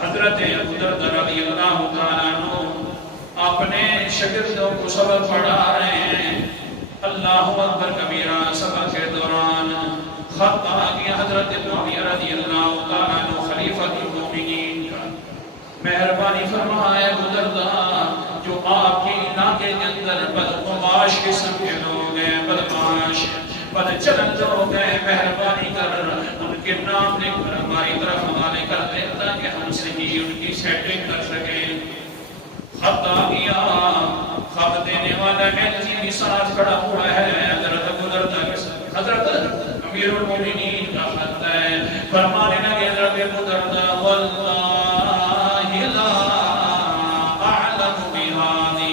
حضرت ابو دردہ رضی اللہ تعالیٰ عنہ اپنے شاگردوں کو سبق پڑھا رہے ہیں. اللہ اکبر کبیرہ. سبق کے دوران خط آ گیا حضرت معاویہ رضی اللہ تعالیٰ عنہ خلیفۃ المومنین کا. مہربانی فرمائے ابو دردہ جو آپ کے علاقے کے اندر بدقماش قسم کے لوگ ہیں، بدماش بد چلن لوگ ہیں، مہربانی کر ان کے نام لکھ کر ہماری طرف حوالے کر دے تاکہ ہم سے ہی ان کی سیٹنگ کر سکیں. خط آ گیا. خط دینے والا ایلچی بھی ساتھ کھڑا ہوا ہے. حضرت ابو دردہ کے ساتھ حضرت امیر المومنین کا خط ہے. فرمانے لگے حضرت ابو دردہ واللہ لا اعلم بہذہ.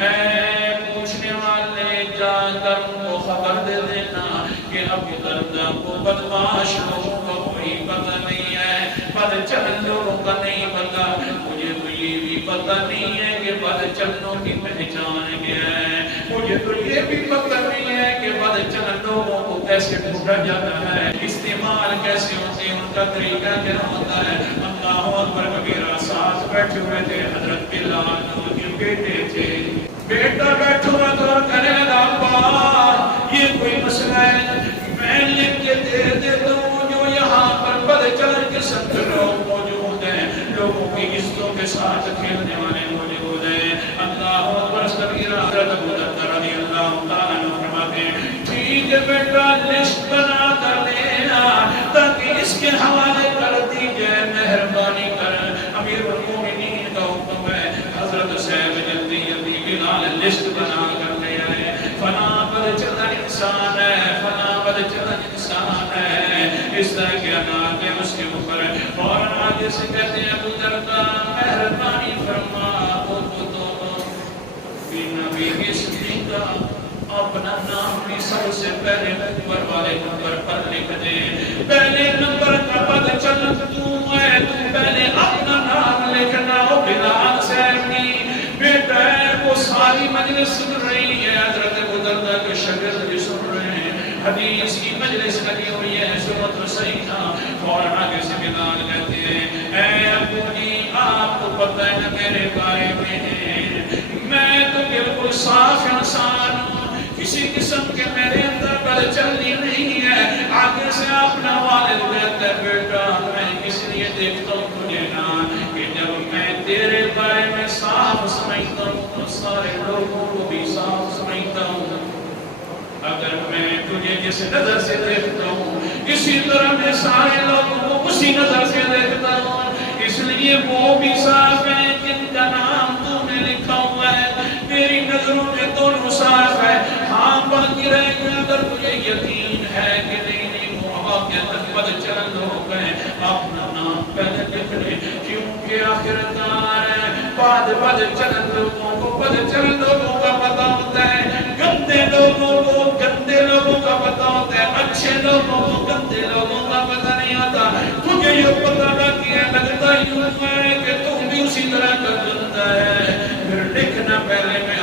اے پوچھنے والے جا کر وہ خبر دے دینا کہ ابو دردہ کو بدماش لوگوں کو کوئی پتہ نہیں ہے، بد چلن لوگوں کا نہیں پتہ. مجھے تو یہ بھی پتہ نہیں ہے کہ بد چلنوں کی پہچان کیا ہے. مجھے تو یہ بھی پتہ نہیں ہے کہ بد چلن لوگوں کو کیسے ڈھونڈا جاتا ہے، استعمال کیسے ہوتے ہیں، ان کا طریقہ کیا ہوتا ہے. اللہ اکبر کبیرہ. ساتھ بیٹھے ہوئے تھے حضرت بلال کے بیٹے تھے. بیٹا بیٹھا ہوا تو کہنے لگا ابا یہ کوئی مسئلہ ہے، میں لکھ کے دے دیتا ہوں. جو یہاں پر بد چلن کے سب لوگ موجود ہیں، لوگوں کی عزتوں کے ساتھ کھیلنے والے موجود ہیں. اللہ اکبر کبیرہ. حضرت ابو دردہ رضی اللہ تعالیٰ عنہ فرماتے ہیں ٹھیک ہے بیٹا لسٹ بنا کر لینا تاکہ اس کے حوالے کر دی جائے. مہربانی کر. امیر المومنین کا حکم ہے. حضرت صاحب جلدی جلدی بلال لسٹ بنا کر لے آئے. فلاں بد چلن انسان ہے، فلاں بد چلن انسان ہے، اس طرح کے حالات ہیں اس کے اوپر. اور آگے سے کہتے ہیں ابو دردہ مہربانی فرما وہ دونوں نبی کی سنی کا اپنا نام بھی سب سے پہلے نمبر والے نمبر پر لکھ دے. پہلے نمبر کا بد چلن تو ہے، تو پہلے اپنا نام لکھنا. ہو بلال صاحب کی بیٹا ہے وہ ساری مجلس سن رہی ہے. حضرت ابو دردہ کے شاگرد بھی سن رہے ہیں. حدیث کی مجلس لگی ہوئی ہے. سنت و صحیح تھا. اور آگے سے بلال کہتے ہیں اے ابو جی آپ کو پتہ ہے میرے بارے میں تو بالکل صاف انسان ہوں، کسی قسم کے میرے اندر بد چلنی نہیں ہے. آگے سے اپنا والد کہتا ہے بیٹا میں اس لیے دیکھتا ہوں تجھے نا کہ جب میں تیرے بارے میں صاف سمجھتا ہوں تو سارے لوگوں کو بھی صاف سمجھتا ہوں. اگر میں تجھے جس نظر سے دیکھتا ہوں اسی طرح میں سارے لوگوں کو اسی نظر سے دیکھتا ہوں. اس لیے وہ بھی صاف ہیں جن کا نام تو نے لکھا ہوا ہے. تیری نظروں میں دونوں صاف ہے. ہاں باقی رہ گیا اگر تجھے یقین ہے کہ نہیں وہ واقعہ بد چلن لوگ ہیں اپنا نام پہلے لکھ لے کیونکہ آخرکار ہے. بعد بد چلن لوگوں کو بد چلن لوگوں کا پتہ ہوتا ہے، گندے لوگوں کو گندے لوگوں کا پتہ ہوتا ہے، اچھے لوگوں کو گندے لوگوں کا پتہ نہیں ہوتا. تجھے یہ پتہ لگ گیا لگتا یوں ہے کہ تم بھی اسی طرح کا گندا ہے. پھر لکھنا پہلے میں